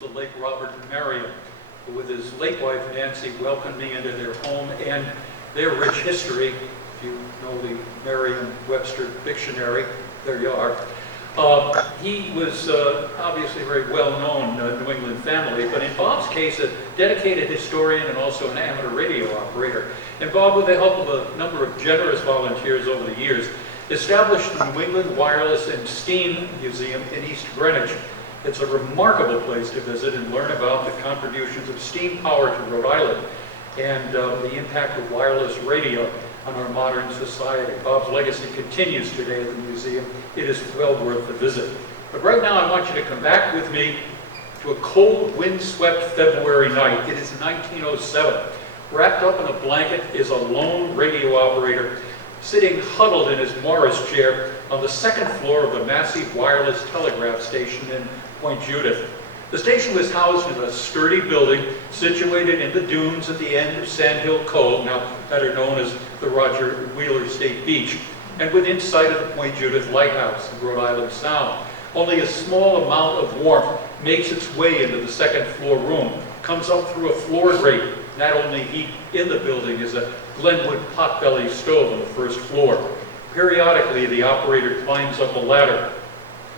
The late Robert Merriam, who with his late wife Nancy welcomed me into their home and their rich history. If you know the Merriam-Webster dictionary, there you are. He was obviously a very well-known New England family, but in Bob's case, a dedicated historian and also an amateur radio operator. And Bob, with the help of a number of generous volunteers over the years, established the New England Wireless and Steam Museum in East Greenwich. It's a remarkable place to visit and learn about the contributions of steam power to Rhode Island and the impact of wireless radio on our modern society. Bob's legacy continues today at the museum. It is well worth the visit. But right now I want you to come back with me to a cold, wind-swept February night. It is 1907. Wrapped up in a blanket is a lone radio operator sitting huddled in his Morris chair on the second floor of the Massie wireless telegraph station in Point Judith. The station was housed in a sturdy building situated in the dunes at the end of Sand Hill Cove, now better known as the Roger Wheeler State Beach, and within sight of the Point Judith Lighthouse in Rhode Island Sound. Only a small amount of warmth makes its way into the second floor room, comes up through a floor grate. Not only heat in the building is a Glenwood potbelly stove on the first floor. Periodically, the operator climbs up a ladder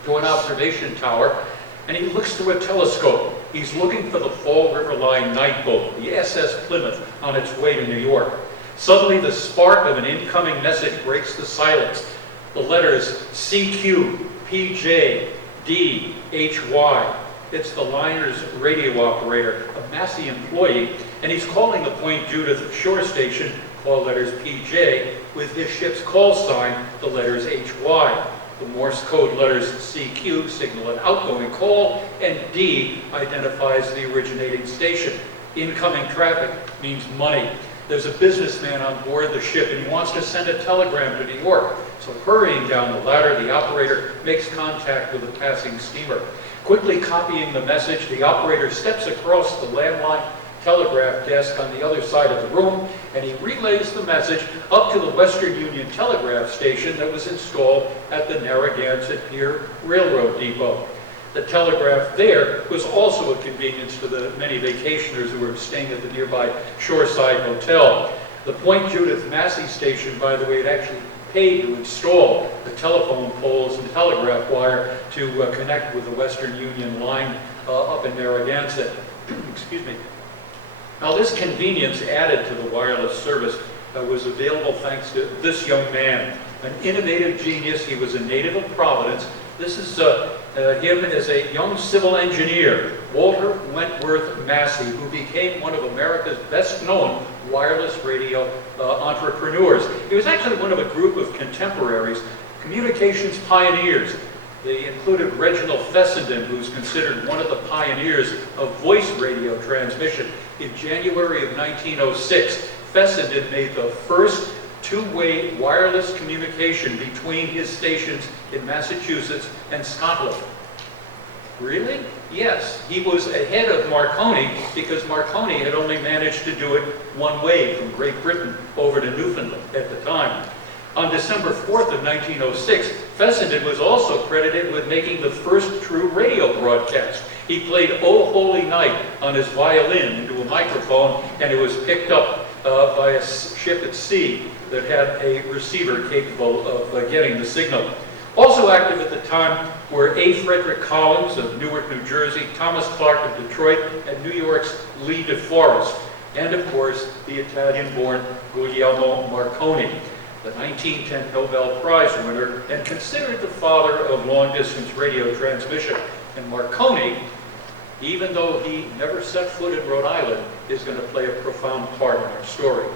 to an observation tower, and he looks through a telescope. He's looking for the Fall River Line night boat, the SS Plymouth, on its way to New York. Suddenly, the spark of an incoming message breaks the silence. The letters CQ, PJ, D, HY. It's the liner's radio operator, a Massie employee, and he's calling the Point Judith shore station, call letters PJ, with his ship's call sign, the letters HY. The Morse code letters CQ signal an outgoing call, and D identifies the originating station. Incoming traffic means money. There's a businessman on board the ship, and he wants to send a telegram to New York. So hurrying down the ladder, the operator makes contact with a passing steamer. Quickly copying the message, the operator steps across the landline telegraph desk on the other side of the room, and he relays the message up to the Western Union Telegraph station that was installed at the Narragansett Pier Railroad Depot. The telegraph there was also a convenience to the many vacationers who were staying at the nearby Shoreside Hotel. The Point Judith Massie station, by the way, had actually paid to install the telephone poles and telegraph wire to connect with the Western Union line up in Narragansett. Excuse me. Now, this convenience added to the wireless service was available thanks to this young man, an innovative genius. He was a native of Providence. This is him as a young civil engineer, Walter Wentworth Massie, who became one of America's best-known wireless radio entrepreneurs. He was actually one of a group of contemporaries, communications pioneers. They included Reginald Fessenden, who's considered one of the pioneers of voice radio transmission. In January of 1906, Fessenden made the first two-way wireless communication between his stations in Massachusetts and Scotland. Really? Yes, he was ahead of Marconi because Marconi had only managed to do it one way from Great Britain over to Newfoundland at the time. On December 4th of 1906, Fessenden was also credited with making the first true radio broadcast. He played "Oh Holy Night" on his violin into a microphone, and it was picked up by a ship at sea that had a receiver capable of getting the signal. Also active at the time were A. Frederick Collins of Newark, New Jersey, Thomas Clark of Detroit, and New York's Lee DeForest, and of course the Italian-born Guglielmo Marconi, the 1910 Nobel Prize winner and considered the father of long-distance radio transmission. And Marconi, even though he never set foot in Rhode Island, is going to play a profound part in our story.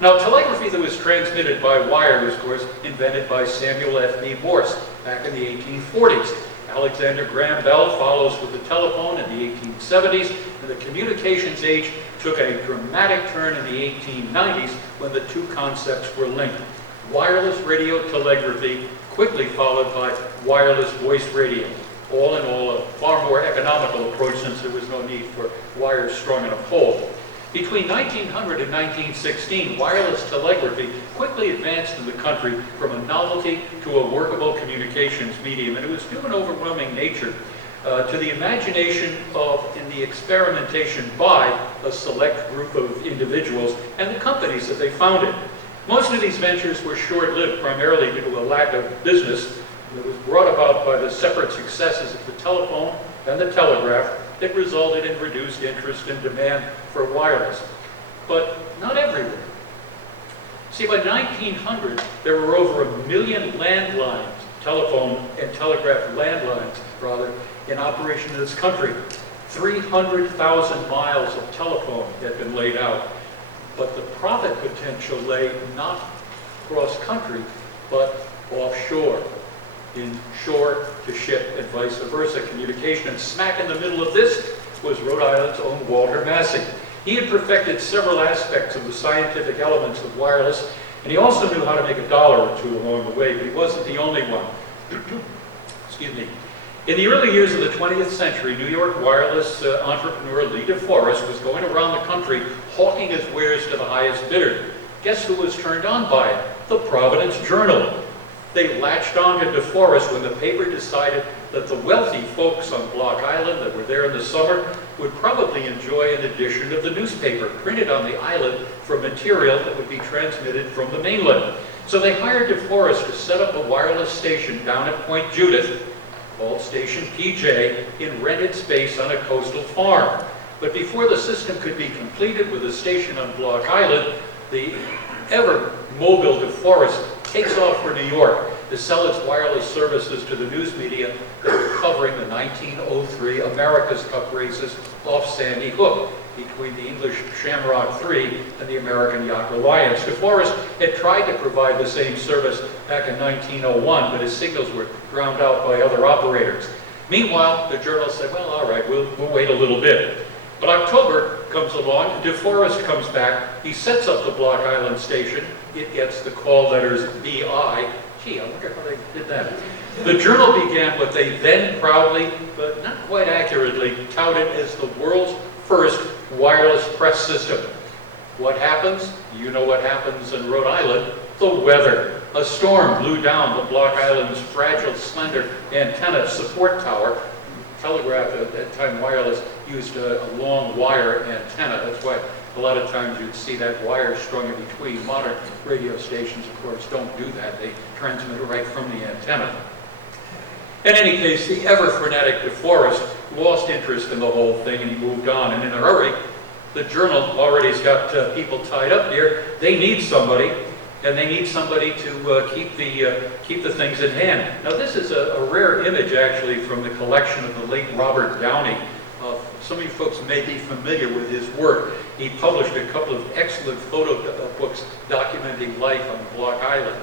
Now, telegraphy that was transmitted by wire was, of course, invented by Samuel F.B. Morse back in the 1840s. Alexander Graham Bell follows with the telephone in the 1870s, and the communications age took a dramatic turn in the 1890s when the two concepts were linked. Wireless radio telegraphy, quickly followed by wireless voice radio. All in all, a far more economical approach since there was no need for wires strung in a pole. Between 1900 and 1916, wireless telegraphy quickly advanced in the country from a novelty to a workable communications medium, and it was due in overwhelming nature to the imagination of and the experimentation by a select group of individuals and the companies that they founded. Most of these ventures were short-lived, primarily due to a lack of business that was brought about by the separate successes of the telephone and the telegraph that resulted in reduced interest and demand for wireless. But not everywhere. See, by 1900, there were over 1 million landlines, telephone and telegraph landlines, rather, in operation in this country. 300,000 miles of telephone had been laid out. But the profit potential lay not cross-country, but offshore, in shore-to-ship and vice versa communication. And smack in the middle of this was Rhode Island's own Walter Massie. He had perfected several aspects of the scientific elements of wireless, and he also knew how to make $1 or 2 along the way, but he wasn't the only one. Excuse me. In the early years of the 20th century, New York wireless entrepreneur Lee DeForest was going around the country hawking his wares to the highest bidder. Guess who was turned on by it? The Providence Journal. They latched on to DeForest when the paper decided that the wealthy folks on Block Island that were there in the summer would probably enjoy an edition of the newspaper printed on the island for material that would be transmitted from the mainland. So they hired DeForest to set up a wireless station down at Point Judith, called Station PJ, in rented space on a coastal farm. But before the system could be completed with a station on Block Island, the ever-mobile DeForest takes off for New York to sell its wireless services to the news media that were covering the 1903 America's Cup races off Sandy Hook between the English Shamrock 3 and the American Yacht Reliance. DeForest had tried to provide the same service back in 1901, but his signals were drowned out by other operators. Meanwhile, the Journal said, well, all right, we'll wait a little bit. But October comes along, DeForest comes back, he sets up the Block Island station, it gets the call letters BI. Gee, I wonder how they did that. The Journal began what they then proudly, but not quite accurately, touted as the world's first wireless press system. What happens? You know what happens in Rhode Island. The weather. A storm blew down the Block Island's fragile, slender antenna support tower. Telegraph, at that time wireless, used a long wire antenna. That's why a lot of times you'd see that wire strung in between. Modern radio stations, of course, don't do that. They transmit it right from the antenna. In any case, the ever-frenetic DeForest lost interest in the whole thing and he moved on. And in a hurry, the Journal already's got people tied up here. They need somebody, and they need somebody to keep the things in hand. Now, this is a rare image, actually, from the collection of the late Robert Downey. Some of you folks may be familiar with his work. He published a couple of excellent photo books documenting life on Block Island.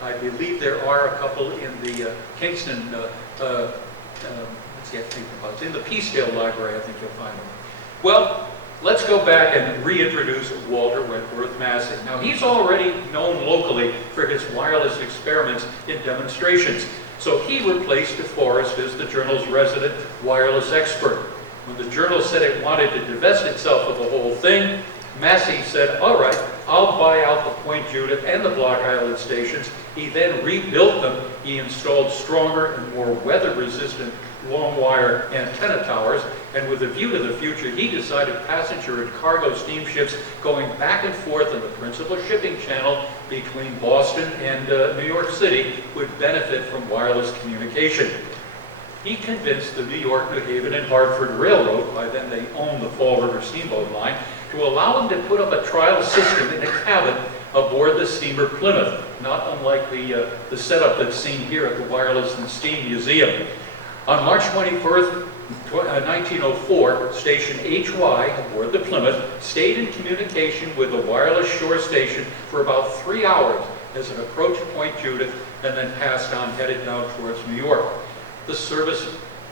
I believe there are a couple in the Kingston, let's see, I think about it. In the Peacedale Library, I think you'll find them. Well, let's go back and reintroduce Walter Wentworth Massie. Now, he's already known locally for his wireless experiments in demonstrations. So he replaced DeForest as the Journal's resident wireless expert. When the Journal said it wanted to divest itself of the whole thing, Massie said, all right, I'll buy out the Point Judith and the Block Island stations. He then rebuilt them. He installed stronger and more weather-resistant long wire antenna towers, and with a view to the future, he decided passenger and cargo steamships going back and forth in the principal shipping channel between Boston and New York City would benefit from wireless communication. He convinced the New York, New Haven, and Hartford Railroad, by then they owned the Fall River Steamboat Line, to allow him to put up a trial system in a cabin aboard the steamer Plymouth, not unlike the setup that's seen here at the Wireless and Steam Museum. On March 21st, 1904, station HY aboard the Plymouth stayed in communication with the wireless shore station for about 3 hours as it approached Point Judith and then passed on, headed down towards New York. The service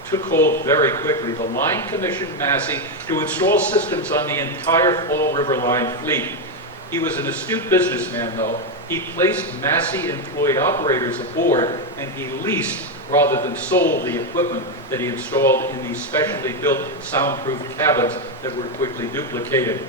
took hold very quickly. The line commissioned Massie to install systems on the entire Fall River Line fleet. He was an astute businessman, though. He placed Massie-employed operators aboard, and he leased rather than sold the equipment that he installed in these specially built soundproof cabins that were quickly duplicated.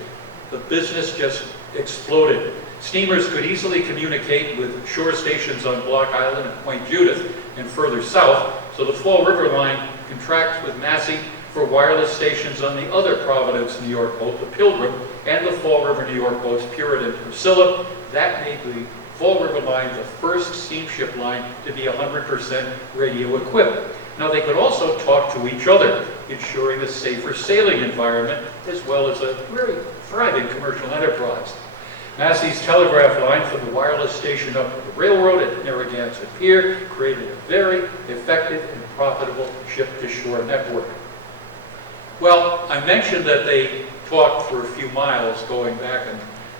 The business just exploded. Steamers could easily communicate with shore stations on Block Island and Point Judith and further south, so the Fall River Line contracts with Massie for wireless stations on the other Providence, New York boat, the Pilgrim, and the Fall River, New York boats, Puritan and Priscilla. That made the Fall River line the first steamship line to be 100% radio equipped. Now they could also talk to each other, ensuring a safer sailing environment as well as a very thriving commercial enterprise. Massie's telegraph line from the wireless station up to the railroad at Narragansett Pier created a very effective and profitable ship-to-shore network. Well, I mentioned that they talked for a few miles going back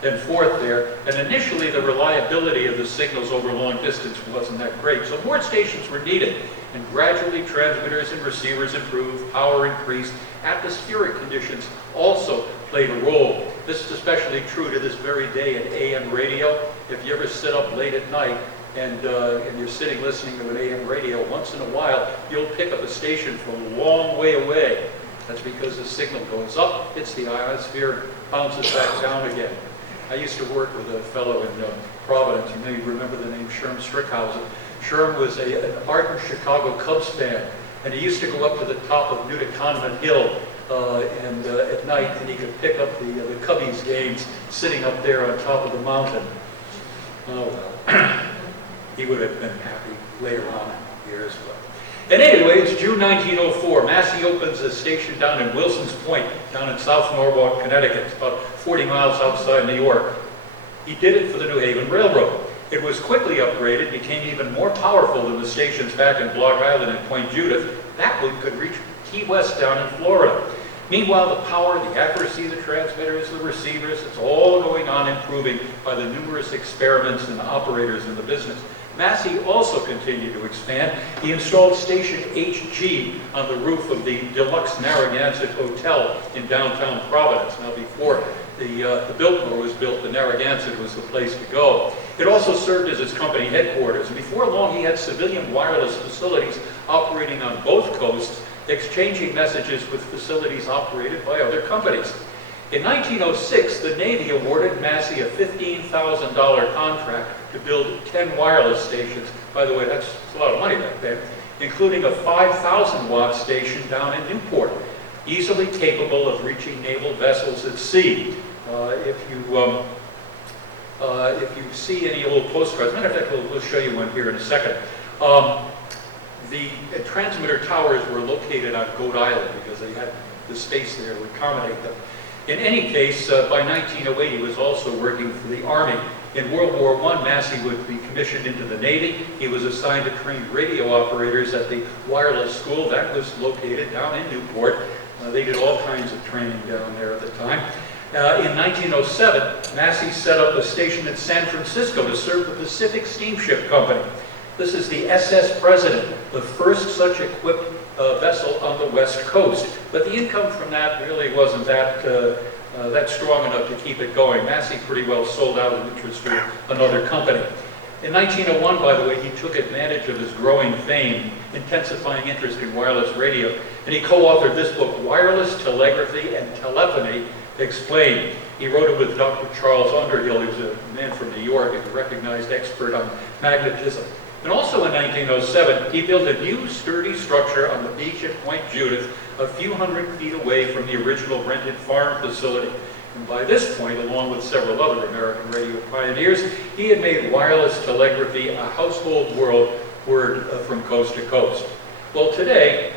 and forth there, and initially the reliability of the signals over long distance wasn't that great, so more stations were needed, and gradually transmitters and receivers improved, power increased, atmospheric conditions also played a role. This is especially true to this very day in AM radio. If you ever sit up late at night and you're sitting listening to an AM radio, once in a while you'll pick up a station from a long way away. That's because the signal goes up, hits the ionosphere, bounces back down again. I used to work with a fellow in Providence. You may remember the name Sherm Strickhausen. Sherm was an ardent Chicago Cubs fan, and he used to go up to the top of Newton Hill at night, and he could pick up the Cubbies games sitting up there on top of the mountain. Oh well, he would have been happy later on in years. And anyway, it's June 1904. Massie opens a station down in Wilson's Point, down in South Norwalk, Connecticut. It's about 40 miles outside New York. He did it for the New Haven Railroad. It was quickly upgraded, became even more powerful than the stations back in Block Island and Point Judith. That one could reach Key West down in Florida. Meanwhile, the power, the accuracy of the transmitters, the receivers, it's all going on improving by the numerous experiments and operators in the business. Massie also continued to expand. He installed station HG on the roof of the deluxe Narragansett Hotel in downtown Providence. Now, before the Biltmore was built, the Narragansett was the place to go. It also served as its company headquarters. And before long, he had civilian wireless facilities operating on both coasts, exchanging messages with facilities operated by other companies. In 1906, the Navy awarded Massie a $15,000 contract to build 10 wireless stations. By the way, that's a lot of money back then, including a 5,000-watt station down in Newport, easily capable of reaching naval vessels at sea. If you see any old postcards, matter of fact, we'll show you one here in a second. The transmitter towers were located on Rhode Island because they had the space there to accommodate them. In any case, by 1908, he was also working for the Army. In World War I, Massie would be commissioned into the Navy. He was assigned to train radio operators at the wireless school. That was located down in Newport. They did all kinds of training down there at the time. In 1907, Massie set up a station in San Francisco to serve the Pacific Steamship Company. This is the SS President, the first such equipped vessel on the West Coast. But the income from that really wasn't that strong enough to keep it going. Massie pretty well sold out an interest to another company. In 1901, by the way, he took advantage of his growing fame, intensifying interest in wireless radio, and he co-authored this book, Wireless Telegraphy and Telephony Explained. He wrote it with Dr. Charles Underhill, who's a man from New York, a recognized expert on magnetism. And also in 1907, he built a new sturdy structure on the beach at Point Judith, a few hundred feet away from the original rented farm facility. And by this point, along with several other American radio pioneers, he had made wireless telegraphy a household word from coast to coast. Well, today,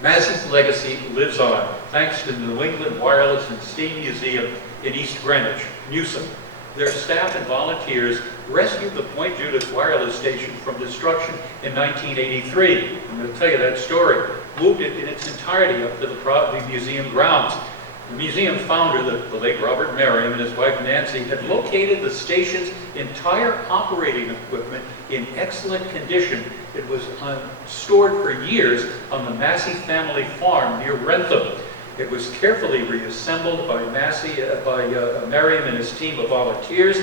Massie's legacy lives on, thanks to the New England Wireless and Steam Museum in East Greenwich, Newsom. Their staff and volunteers rescued the Point Judith wireless station from destruction in 1983. I'm going to tell you that story. Moved it in its entirety up to the museum grounds. The museum founder, the late Robert Merriam, and his wife Nancy, had located the station's entire operating equipment in excellent condition. It was stored for years on the Massie family farm near Rentham. It was carefully reassembled by Merriam and his team of volunteers,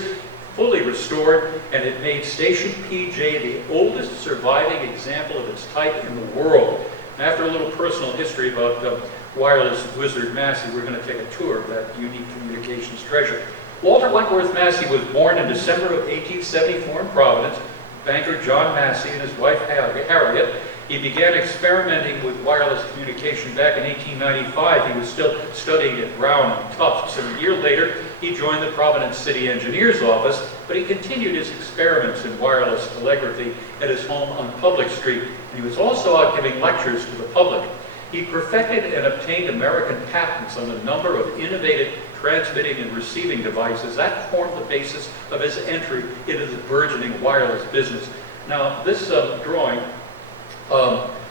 fully restored, and it made Station PJ the oldest surviving example of its type in the world. After a little personal history about wireless wizard Massie, we're going to take a tour of that unique communications treasure. Walter Wentworth Massie was born in December of 1874 in Providence. Banker John Massie and his wife Harriet He began experimenting with wireless communication back in 1895. He was still studying at Brown and Tufts, and a year later he joined the Providence City Engineer's office, but he continued his experiments in wireless telegraphy at his home on Public Street, and he was also out giving lectures to the public. He perfected and obtained American patents on a number of innovative transmitting and receiving devices. That formed the basis of his entry into the burgeoning wireless business. Now, this drawing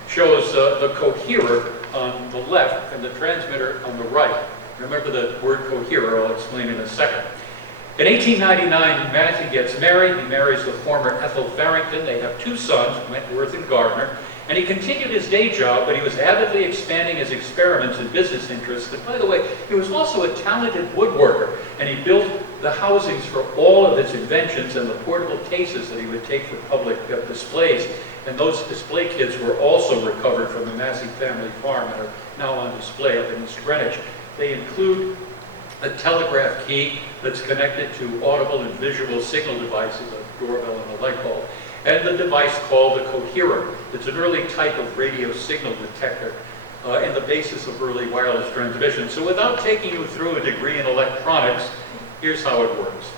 shows the coherer on the left and the transmitter on the right. Remember the word coherer, I'll explain in a second. In 1899, Massie gets married. He marries the former Ethel Farrington. They have two sons, Wentworth and Gardner. And he continued his day job, but he was avidly expanding his experiments and business interests. And by the way, he was also a talented woodworker, and he built the housings for all of his inventions and the portable cases that he would take for public displays. And those display kits were also recovered from the Massie family farm and are now on display up in East Greenwich. They include a telegraph key that's connected to audible and visual signal devices, a doorbell and a light bulb, and the device called a coherer. It's an early type of radio signal detector and the basis of early wireless transmission. So without taking you through a degree in electronics, here's how it works.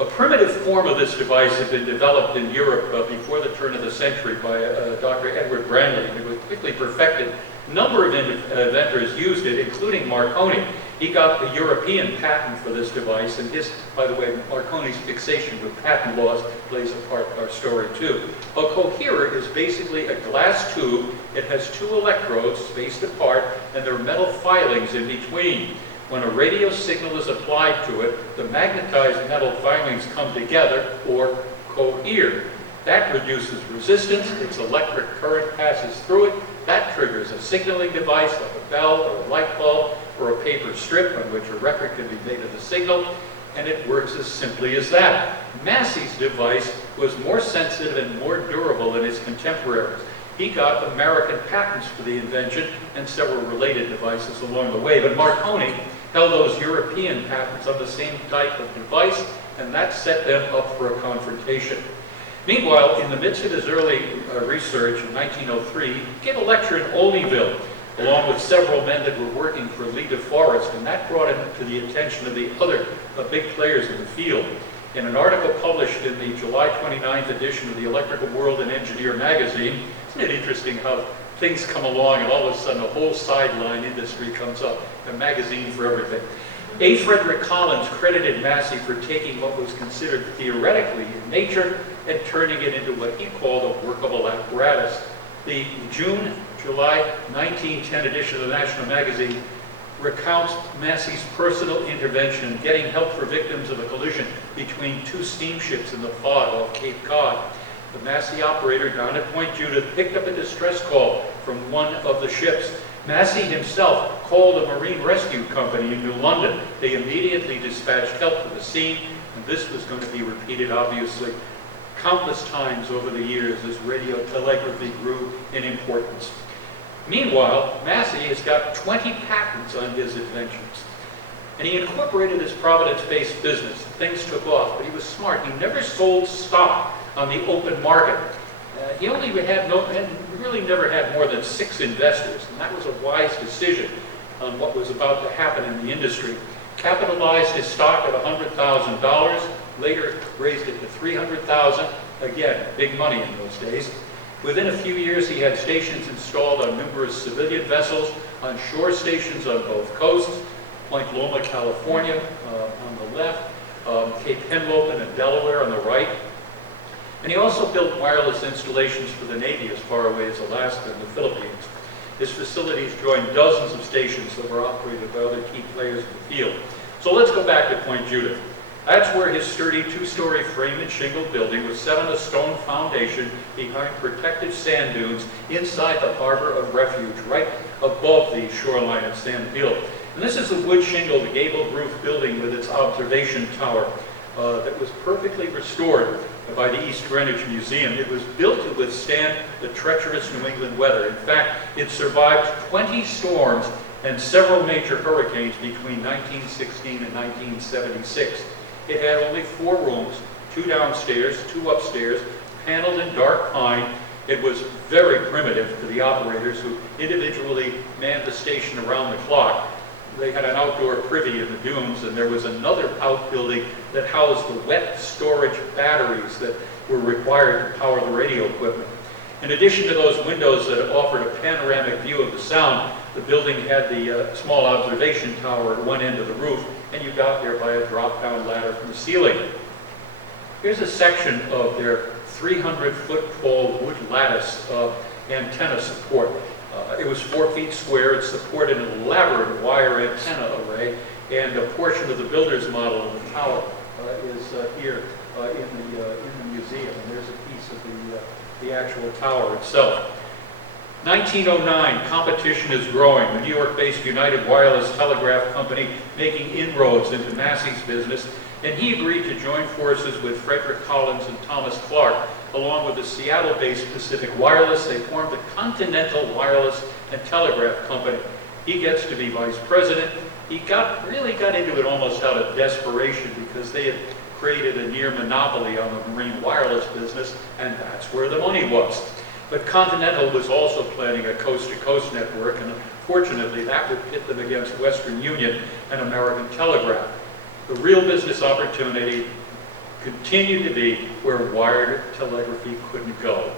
A primitive form of this device had been developed in Europe before the turn of the century by Dr. Edward Branly, and it was quickly perfected. A number of inventors used it, including Marconi. He got the European patent for this device, and by the way, Marconi's fixation with patent laws plays a part in our story too. A coherer is basically a glass tube. It has two electrodes spaced apart, and there are metal filings in between. When a radio signal is applied to it, the magnetized metal filings come together, or cohere. That reduces resistance, its electric current passes through it. That triggers a signaling device like a bell or a light bulb or a paper strip on which a record can be made of the signal, and it works as simply as that. Massie's device was more sensitive and more durable than his contemporaries. He got American patents for the invention and several related devices along the way, but Marconi held those European patents on the same type of device, and that set them up for a confrontation. Meanwhile, in the midst of his early research in 1903, he gave a lecture in Olneyville, along with several men that were working for Lee DeForest, and that brought him to the attention of the other big players in the field. In an article published in the July 29th edition of the Electrical World and Engineer magazine, isn't it interesting how things come along and all of a sudden a whole sideline industry comes up, a magazine for everything. A. Frederick Collins credited Massie for taking what was considered theoretically in nature and turning it into what he called a workable apparatus. The July 1910 edition of the National Magazine recounts Massie's personal intervention in getting help for victims of a collision between two steamships in the fog off Cape Cod. The Massie operator down at Point Judith picked up a distress call from one of the ships. Massie himself called a marine rescue company in New London. They immediately dispatched help to the scene, and this was going to be repeated, obviously, countless times over the years as radio telegraphy grew in importance. Meanwhile, Massie has got 20 patents on his inventions, and he incorporated his Providence-based business. Things took off, but he was smart. He never sold stock on the open market. He only had really never had more than 6 investors, and that was a wise decision on what was about to happen in the industry. Capitalized his stock at $100,000, later raised it to $300,000. Again, big money in those days. Within a few years, he had stations installed on numerous civilian vessels, on shore stations on both coasts, Point Loma, California on the left, Cape Henlopen in Delaware on the right. And he also built wireless installations for the Navy as far away as Alaska and the Philippines. His facilities joined dozens of stations that were operated by other key players in the field. So let's go back to Point Judith. That's where his sturdy 2-story frame and shingle building was set on a stone foundation behind protected sand dunes inside the harbor of refuge, right above the shoreline of Sand Hill. And this is the wood shingle, the gabled roof building with its observation tower that was perfectly restored by the East Greenwich Museum. It was built to withstand the treacherous New England weather. In fact, it survived 20 storms and several major hurricanes between 1916 and 1976. It had only 4 rooms, 2 downstairs, 2 upstairs, paneled in dark pine, It was very primitive to the operators who individually manned the station around the clock. They had an outdoor privy in the dunes, and there was another outbuilding that housed the wet storage batteries that were required to power the radio equipment. In addition to those windows that offered a panoramic view of the sound, the building had the small observation tower at one end of the roof, and you got there by a drop-down ladder from the ceiling. Here's a section of their 300-foot tall wood lattice antenna support. It was 4 feet square. It supported an elaborate wire antenna array, and a portion of the builder's model of the tower is here in the museum. And there's a piece of the actual tower itself. 1909, competition is growing. The New York-based United Wireless Telegraph Company making inroads into Massie's business, and he agreed to join forces with Frederick Collins and Thomas Clark, along with the Seattle-based Pacific Wireless. They formed the Continental Wireless and Telegraph Company. He gets to be vice president. He really got into it almost out of desperation because they had created a near monopoly on the marine wireless business, and that's where the money was. But Continental was also planning a coast-to-coast network, and unfortunately that would pit them against Western Union and American Telegraph. The real business opportunity continued to be where wired telegraphy couldn't go.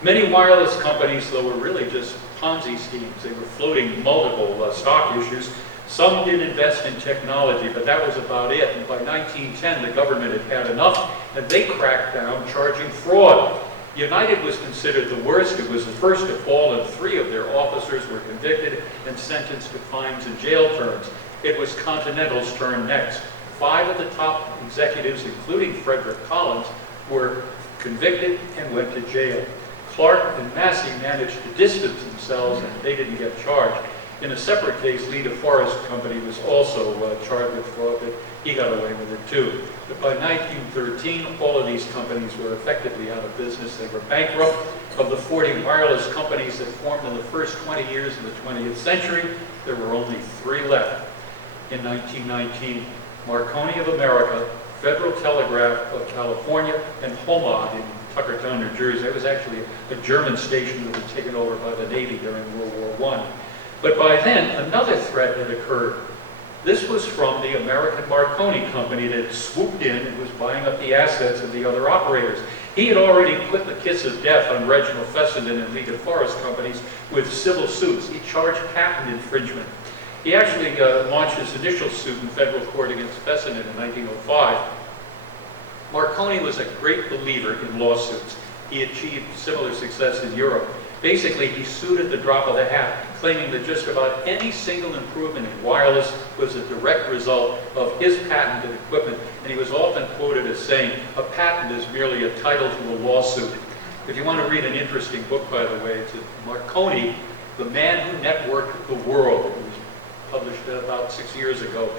Many wireless companies, though, were really just Ponzi schemes. They were floating multiple stock issues. Some did invest in technology, but that was about it. And by 1910, the government had enough, and they cracked down, charging fraud. United was considered the worst. It was the first to fall, and 3 of their officers were convicted and sentenced to fines and jail terms. It was Continental's turn next. 5 of the top executives, including Frederick Collins, were convicted and went to jail. Clark and Massie managed to distance themselves, and they didn't get charged. In a separate case, Lee DeForest Company was also charged with fraud, but he got away with it too. But by 1913, all of these companies were effectively out of business. They were bankrupt. Of the 40 wireless companies that formed in the first 20 years of the 20th century, there were only 3 left. In 1919, Marconi of America, Federal Telegraph of California, and Homod in Tuckertown, New Jersey. It was actually a German station that was taken over by the Navy during World War I. But by then, another threat had occurred. This was from the American Marconi Company that had swooped in and was buying up the assets of the other operators. He had already put the kiss of death on Reginald Fessenden and Lee DeForest companies with civil suits. He charged patent infringement. He actually launched his initial suit in federal court against Fessenden in 1905. Marconi was a great believer in lawsuits. He achieved similar success in Europe. Basically, he sued at the drop of the hat, claiming that just about any single improvement in wireless was a direct result of his patented equipment, and he was often quoted as saying, "A patent is merely a title to a lawsuit." If you want to read an interesting book, by the way, it's Marconi, The Man Who Networked the World. It was published about 6 years ago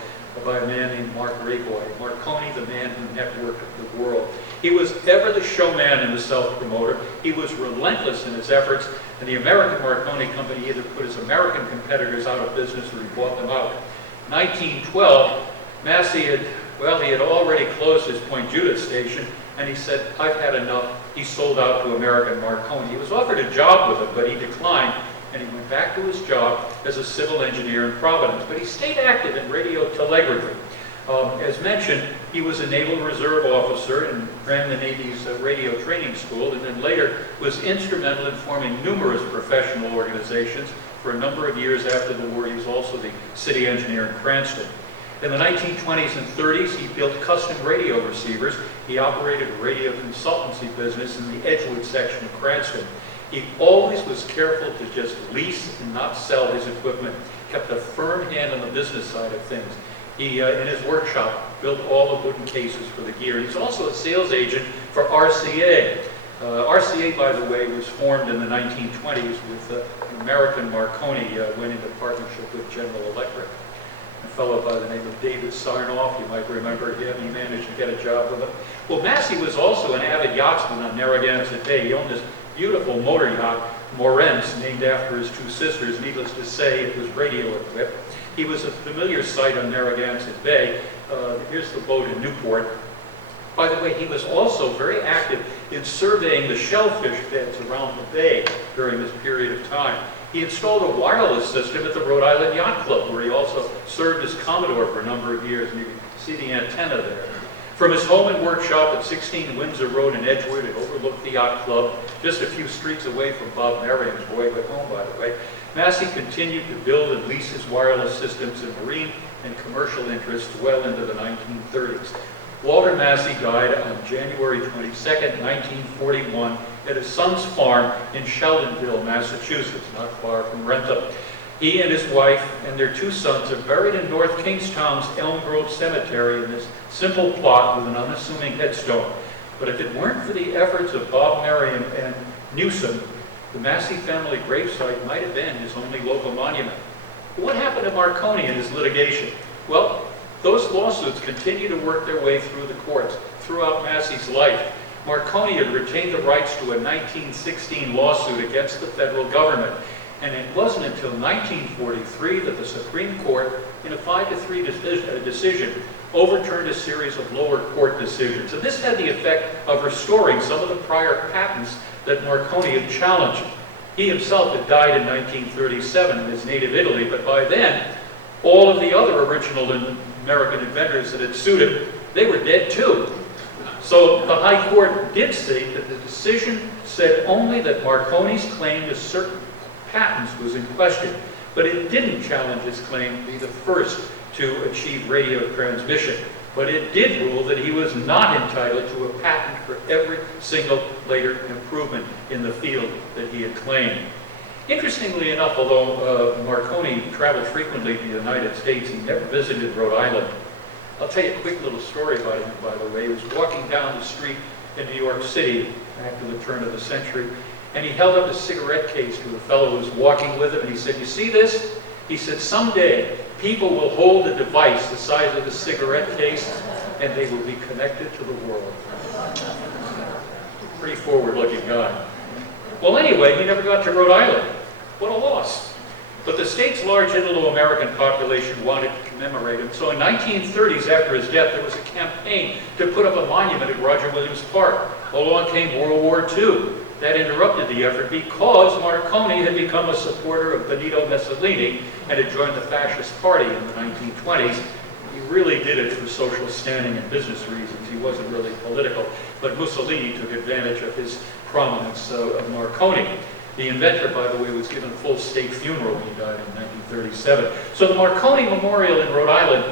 by a man named Mark Rayboy. Marconi, the man who networked the world. He was ever the showman and the self-promoter. He was relentless in his efforts, and the American Marconi Company either put his American competitors out of business or he bought them out. 1912, Massie had already closed his Point Judith station, and he said, "I've had enough." He sold out to American Marconi. He was offered a job with them, but he declined, and he went back to his job as a civil engineer in Providence. But he stayed active in radio telegraphy. As mentioned, he was a Naval Reserve officer and ran the Navy's radio training school, and then later was instrumental in forming numerous professional organizations. For a number of years after the war, he was also the city engineer in Cranston. In the 1920s and 30s, he built custom radio receivers. He operated a radio consultancy business in the Edgewood section of Cranston. He always was careful to just lease and not sell his equipment, kept a firm hand on the business side of things. He, in his workshop, built all the wooden cases for the gear. He's also a sales agent for RCA. RCA, by the way, was formed in the 1920s with American Marconi went into partnership with General Electric. A fellow by the name of David Sarnoff, you might remember him. He managed to get a job with him. Well, Massie was also an avid yachtsman on Narragansett Bay. He owned this beautiful motor yacht, Morenz, named after his 2 sisters. Needless to say, it was radio equipped. He was a familiar sight on Narragansett Bay. Here's the boat in Newport. By the way, he was also very active in surveying the shellfish beds around the bay during this period of time. He installed a wireless system at the Rhode Island Yacht Club, where he also served as Commodore for a number of years, and you can see the antenna there. From his home and workshop at 16 Windsor Road in Edgewood, it overlooked the Yacht Club, just a few streets away from Bob Merriam's boyhood home, by the way. Massie continued to build and lease his wireless systems in marine and commercial interests well into the 1930s. Walter Massie died on January 22nd, 1941, at his son's farm in Sheldonville, Massachusetts, not far from Rentham. He and his wife and their 2 sons are buried in North Kingstown's Elm Grove Cemetery in this simple plot with an unassuming headstone. But if it weren't for the efforts of Bob Merriam and Newsom, the Massie family gravesite might have been his only local monument. But what happened to Marconi in his litigation? Well, those lawsuits continue to work their way through the courts throughout Massie's life. Marconi had retained the rights to a 1916 lawsuit against the federal government, and it wasn't until 1943 that the Supreme Court, in a 5-3 decision, overturned a series of lower court decisions. And this had the effect of restoring some of the prior patents that Marconi had challenged. He himself had died in 1937 in his native Italy, but by then, all of the other original American inventors that had sued him, they were dead too. So the High Court did state that the decision said only that Marconi's claim to certain patents was in question, but it didn't challenge his claim to be the first to achieve radio transmission. But it did rule that he was not entitled to a patent for every single later improvement in the field that he had claimed. Interestingly enough, although Marconi traveled frequently to the United States, he never visited Rhode Island. I'll tell you a quick little story about him, by the way. He was walking down the street in New York City after the turn of the century, and he held up a cigarette case to a fellow who was walking with him, and he said, "You see this?" He said, "Someday people will hold a device the size of a cigarette case, and they will be connected to the world." Pretty forward-looking guy. Well, anyway, he never got to Rhode Island. What a loss. But the state's large Italo-American population wanted to commemorate him. So in 1930s, after his death, there was a campaign to put up a monument at Roger Williams Park. Along came World War II. That interrupted the effort because Marconi had become a supporter of Benito Mussolini and had joined the Fascist Party in the 1920s. He really did it for social standing and business reasons. He wasn't really political. But Mussolini took advantage of his prominence of Marconi. The inventor, by the way, was given a full state funeral when he died in 1937. So the Marconi Memorial in Rhode Island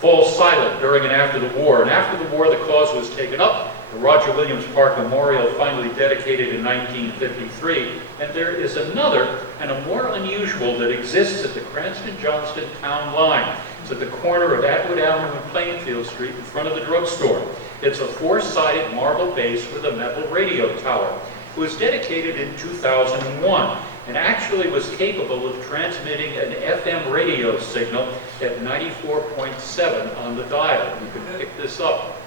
falls silent during and after the war. And after the war, the cause was taken up. The Roger Williams Park Memorial finally dedicated in 1953. And there is another and a more unusual that exists at the Cranston-Johnston town line. It's at the corner of Atwood Avenue and Plainfield Street in front of the drugstore. It's a 4-sided marble base with a metal radio tower. It was dedicated in 2001 and actually was capable of transmitting an FM radio signal at 94.7 on the dial. You can pick this up.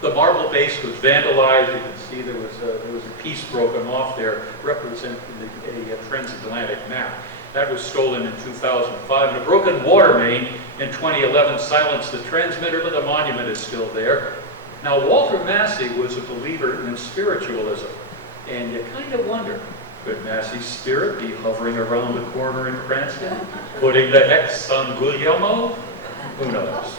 The marble base was vandalized. You can see there was a piece broken off there representing a transatlantic map. That was stolen in 2005. And a broken water main in 2011 silenced the transmitter, but the monument is still there. Now, Walter Massie was a believer in spiritualism. And you kind of wonder, could Massie's spirit be hovering around the corner in Cranston, putting the X on Guglielmo? Who knows?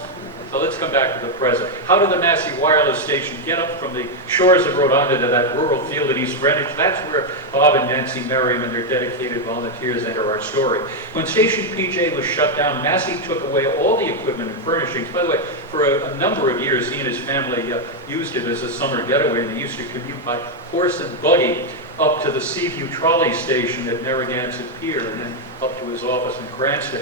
So let's come back to the present. How did the Massie wireless station get up from the shores of Rhode Island to that rural field in East Greenwich? That's where Bob and Nancy Merriam and their dedicated volunteers enter our story. When Station PJ was shut down, Massie took away all the equipment and furnishings. By the way, for a number of years, he and his family used it as a summer getaway, and they used to commute by horse and buggy up to the Seaview trolley station at Narragansett Pier and then up to his office in Cranston.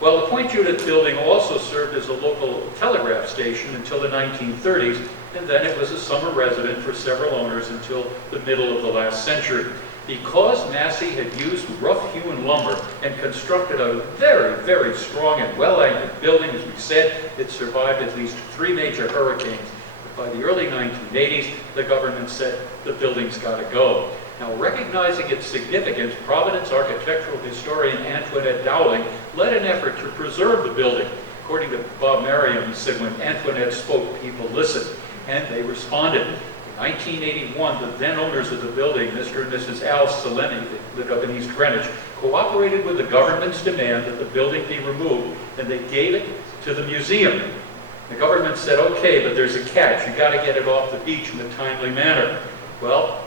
Well, the Point Judith building also served as a local telegraph station until the 1930s, and then it was a summer residence for several owners until the middle of the last century. Because Massie had used rough-hewn lumber and constructed a very, very strong and well-anchored building, as we said, it survived at least 3 major hurricanes. But by the early 1980s, the government said the building's got to go. Now, recognizing its significance, Providence architectural historian Antoinette Dowling led an effort to preserve the building. According to Bob Merriam, he said, when Antoinette spoke, people listened. and they responded. In 1981, the then owners of the building, Mr. and Mrs. Al Salemi, that lived up in East Greenwich, cooperated with the government's demand that the building be removed, and they gave it to the museum. The government said, okay, but there's a catch. You got to get it off the beach in a timely manner. Well,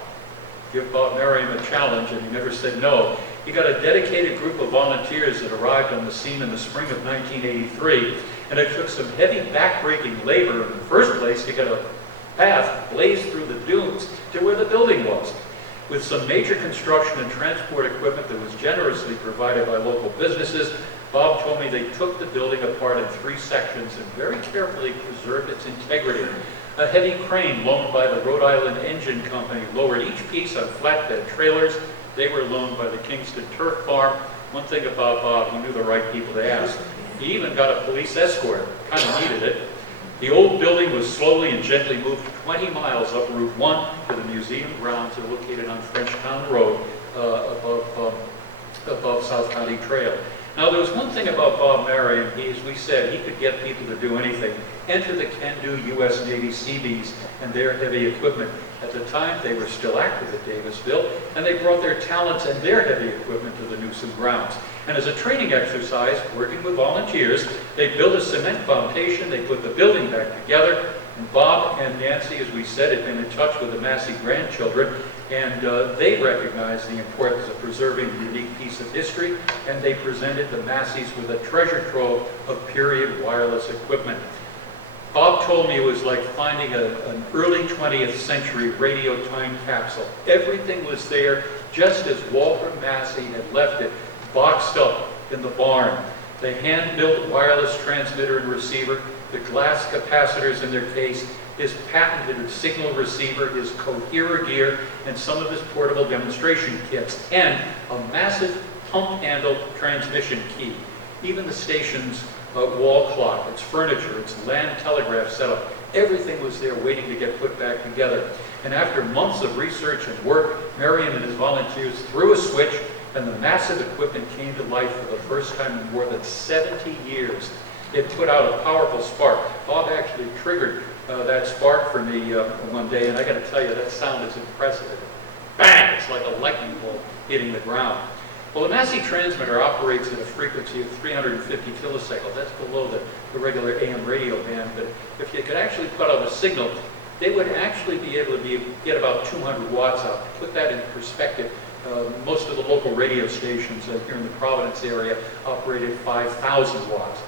give Bob Merriam a challenge, and he never said no. He got a dedicated group of volunteers that arrived on the scene in the spring of 1983, and it took some heavy backbreaking labor in the first place to get a path blazed through the dunes to where the building was. With some major construction and transport equipment that was generously provided by local businesses, Bob told me they took the building apart in 3 sections and very carefully preserved its integrity. A heavy crane loaned by the Rhode Island Engine Company lowered each piece on flatbed trailers. They were loaned by the Kingston Turf Farm. One thing about Bob, he knew the right people to ask. He even got a police escort, kind of needed it. The old building was slowly and gently moved 20 miles up Route 1 to the museum grounds that are located on Frenchtown Road above South County Trail. Now, there was one thing about Bob Merriam. As we said, he could get people to do anything. Enter the can-do U.S. Navy Seabees and their heavy equipment. At the time, they were still active at Davisville, and they brought their talents and their heavy equipment to the Newsom grounds. And as a training exercise, working with volunteers, they built a cement foundation, they put the building back together, and Bob and Nancy, as we said, had been in touch with the Massie grandchildren, and they recognized the importance of preserving the unique piece of history, and they presented the Massies with a treasure trove of period wireless equipment. Bob told me it was like finding an early 20th century radio time capsule. Everything was there just as Walter Massie had left it, boxed up in the barn. The hand-built wireless transmitter and receiver, the glass capacitors in their case, his patented signal receiver, his coherer gear, and some of his portable demonstration kits, and a massive pump-handled transmission key. Even the station's wall clock, its furniture, its land telegraph setup, everything was there waiting to get put back together. And after months of research and work, Merriam and his volunteers threw a switch, and the massive equipment came to life for the first time in more than 70 years. It put out a powerful spark. Bob actually triggered that spark for me one day, and I got to tell you, that sound is impressive. Bang! It's like a lightning bolt hitting the ground. Well, the Massie transmitter operates at a frequency of 350 kilocycles. That's below the regular AM radio band, but if you could actually put out a signal, they would actually be able to get about 200 watts out. To put that in perspective, most of the local radio stations here in the Providence area operated 5,000 watts.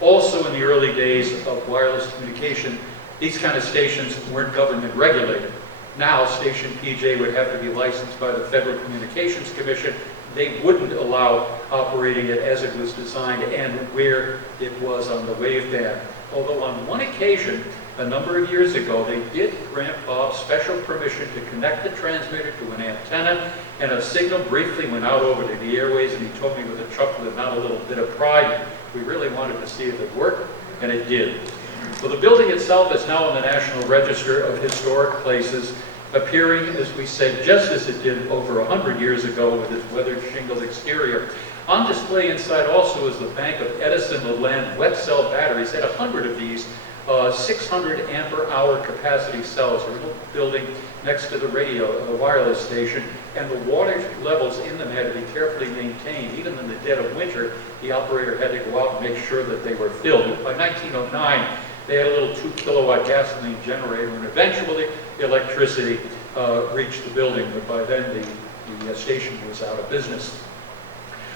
Also, in the early days of wireless communication, these kind of stations weren't government regulated. Now, Station PJ would have to be licensed by the Federal Communications Commission. They wouldn't allow operating it as it was designed and where it was on the waveband. Although on one occasion, a number of years ago, they did grant Bob special permission to connect the transmitter to an antenna, and a signal briefly went out over to the airways, and he told me with a chuckle and not a little bit of pride, we really wanted to see if it worked, and it did. Well, the building itself is now on the National Register of Historic Places, appearing, as we said, just as it did over 100 years ago with its weathered shingled exterior. On display inside also is the bank of Edison Leland wet cell batteries. They had 100 of these 600 ampere hour capacity cells, a little building next to the wireless station, and the water levels in them had to be carefully maintained. Even in the dead of winter, the operator had to go out and make sure that they were filled. By 1909, they had a little 2 kilowatt gasoline generator, and eventually electricity reached the building, but by then the station was out of business.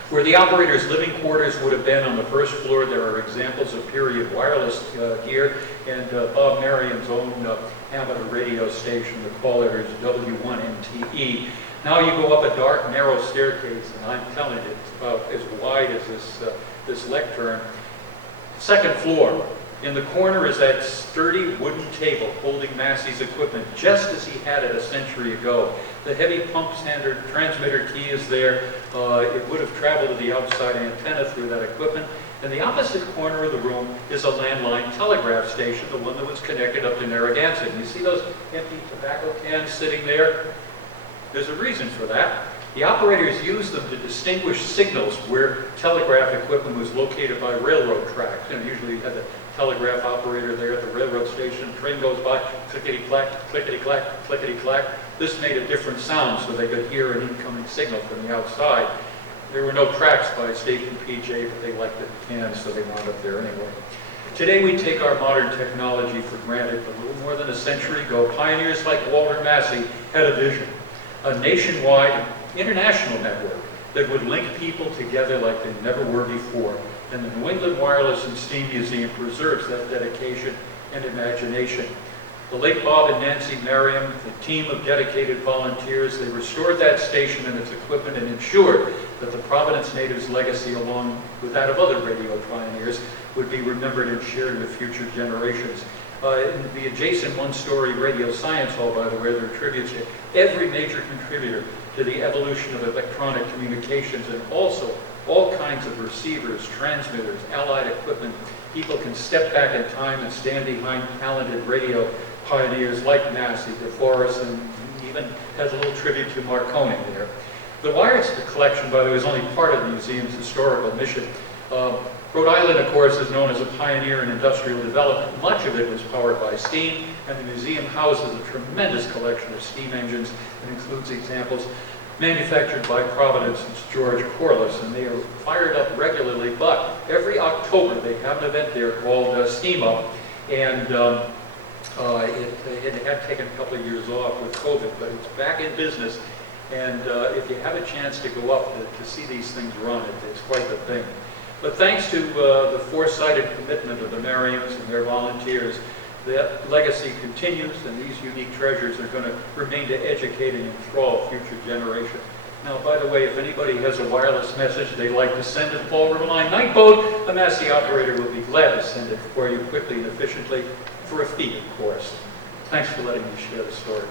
Where the operator's living quarters would have been on the first floor, there are examples of period wireless gear, and Bob Merriam's own amateur radio station. The call letter is W1MTE. Now you go up a dark, narrow staircase, and I'm telling you, it's about as wide as this lectern. Second floor. In the corner is that sturdy wooden table holding Massie's equipment, just as he had it a century ago. The heavy pump standard transmitter key is there. It would have traveled to the outside antenna through that equipment. In the opposite corner of the room is a landline telegraph station, the one that was connected up to Narragansett. You see those empty tobacco cans sitting there? There's a reason for that. The operators used them to distinguish signals where telegraph equipment was located by railroad tracks. Usually you had the telegraph operator there at the railroad station, train goes by, clickety-clack, clickety-clack, clickety-clack. This made a different sound so they could hear an incoming signal from the outside. There were no tracks by Station PJ, but they liked it in so they wound up there anyway. Today we take our modern technology for granted. A little more than a century ago, pioneers like Walter Massie had a vision, a nationwide, international network that would link people together like they never were before. And the New England Wireless and Steam Museum preserves that dedication and imagination. The late Bob and Nancy Merriam, the team of dedicated volunteers, they restored that station and its equipment and ensured that the Providence natives' legacy, along with that of other radio pioneers, would be remembered and shared with future generations. In the adjacent one-story Radio Science Hall, by the way, there are tributes to every major contributor to the evolution of electronic communications, and also all kinds of receivers, transmitters, allied equipment. People can step back in time and stand behind talented radio pioneers like Massie, DeForest, and even has a little tribute to Marconi there. The Wireless collection, by the way, is only part of the museum's historical mission. Rhode Island, of course, is known as a pioneer in industrial development. Much of it was powered by steam, and the museum houses a tremendous collection of steam engines that includes examples manufactured by Providence's George Corliss, and they are fired up regularly, but every October they have an event there called Steam Up, and it had taken a couple of years off with COVID, but it's back in business, and if you have a chance to go up to see these things run, it's quite the thing. But thanks to the foresighted commitment of the Merriams and their volunteers, that legacy continues, and these unique treasures are going to remain to educate and enthrall future generations. Now, by the way, if anybody has a wireless message they'd like to send to the Fall River Line Night Boat, the Massie operator will be glad to send it for you quickly and efficiently, for a fee, of course. Thanks for letting me share the story.